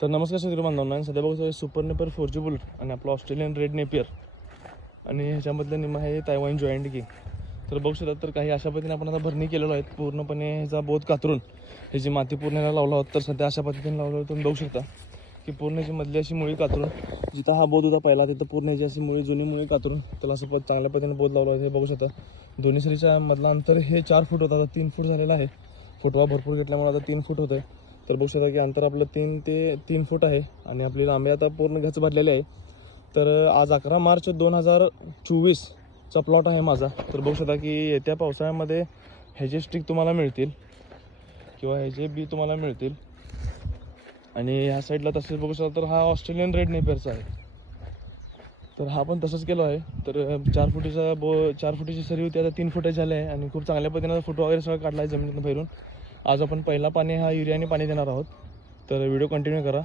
तर नमस्कार शेतकरी बांधवांना. सध्या बघू सुपर नेपर 4G बुलेट आणि आपलं ऑस्ट्रेलियन रेड नेपियर आणि ह्याच्यामधलं निम्मा आहे तायवान जॉईंट की. तर बघू शकता तर काही अशा पद्धतीने आपण आता भरणी केलेलो आहे. पूर्णपणे ह्याचा बोध कातरून ह्याची माती पूर्ण ह्याला लावला होता. तर सध्या अशा पद्धतीने लावलं होतं. तुम्ही बघू शकता की पूर्ण ह्याची मधली अशी मुळी कातरून जिथं हा बोध होता पहिला तिथं पूर्ण ह्याची अशी मुळी जुनी मुळी कातरून त्याला असं चांगल्या पद्धतीने बोध लावला होता. हे बघू शकता दोन्ही सरीच्या मधला अंतर हे 4 फूट होता. आता 3 फूट झालेला आहे. फुटवा भरपूर घेतल्यामुळे आता 3 फूट होतं आहे. तर बघू शकता की अंतर आपलं 3 फूट आहे आणि आपली लांबी आता पूर्ण घच भरलेली आहे. तर आज 11 मार्च 2024चा प्लॉट आहे माझा. तर बघू शकता की येत्या पावसाळ्यामध्ये ह्याचे स्टिक तुम्हाला मिळतील किंवा ह्याचे बी तुम्हाला मिळतील. आणि ह्या साईडला तसेच बघू शकता तर हा ऑस्ट्रेलियन रेड नेपियरचा आहे. तर हा पण तसंच केलो आहे. तर 4 फुटीची सरी होती, आता 3 फुटाची झाली आहे आणि खूप चांगल्या पद्धतीने फुटवा वगैरे सगळं काढला आहे जमिनीतून भरून. आज आपण पहिला पाणी हा युरियाने पाणी देणार आहोत. तर व्हिडिओ कंटिन्यू करा.